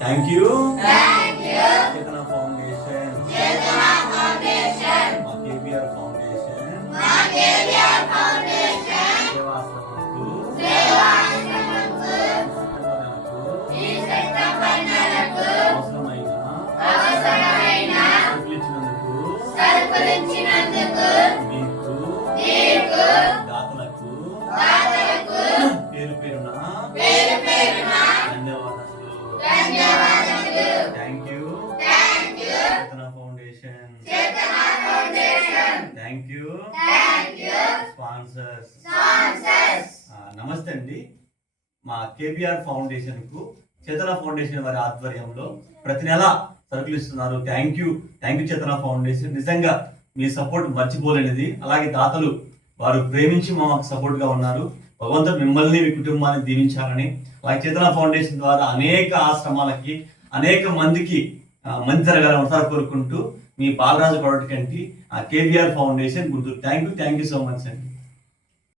Thank you Thank you. చేతన foundation, Chetana Foundation. మా KBR foundation మా KBR Foundation. సేవాశ్రమంకు సేవాశ్రమంకు ఈ శక్త పనులకు అవసరమైన సరుకులిచ్చినందుకు మీకు దాతలకు పేరు పేరున ధన్యవాదాలు. థ్యాంక్ యూ చేతన ఫౌండేషన్, థ్యాంక్ యూ స్పాన్సర్స్. నమస్తే అండి. మా కేబిఆర్ ఫౌండేషన్ కు చేతన ఫౌండేషన్ వారి ఆధ్వర్యంలో ప్రతి నెల సరుకులు ఇస్తున్నారు. థ్యాంక్ యూ చేతన ఫౌండేషన్. నిజంగా మీ సపోర్ట్ మర్చిపోలేనిది. అలాగే దాతలు వారు ప్రేమించి మాకు సపోర్ట్ గా ఉన్నారు. భగవంతుడు మిమ్మల్ని మీ కుటుంబాన్ని దీవించాలని, అలాగే చేతన ఫౌండేషన్ ద్వారా అనేక ఆశ్రమాలకి అనేక మందికి మంచి జరగాలని కోరుకుంటూ మీ బాలరాజు కొరటి కంటి KBR foundation Guntur. Thank you so much అండి.